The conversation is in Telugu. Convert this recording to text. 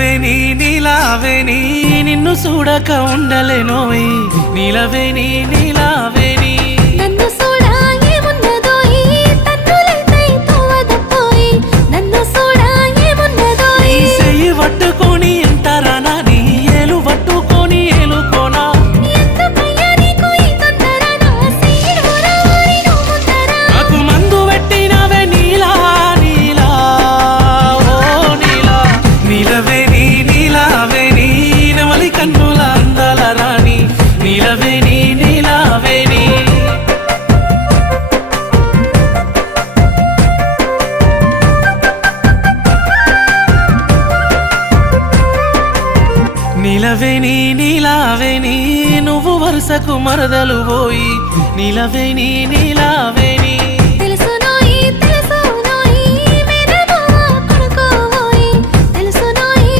నీలవేణి నీలావేణి నిన్ను చూడక ఉండలేనోయ్ నీలవేణి నీలావేణి నన్ను చూడా ఏమున్నదోయ్ తన్నులైతే తోవదపోయ్ నన్ను చూడా ఏమున్నదోయ్ నీ చెయ్యి పట్టుకొని ఎంతరానా నీ ఏలు పట్టుకొని ఏలుకోనా ఎందుకయ్యా నీకు ఈ తొందర నా సీనురా ఓరిను ముందర నాకు మందు పెట్టినవే నీలా నీలా ఓ నీలా నీలవేణి నీలావేణి నెమలి కన్నుల అందాల రాణి నీలవేణి నీలావేణి నీలవేణి నీలావేణి నువ్వు వరుసకు మరదలు పోయి నీలవేణి నీలావేణి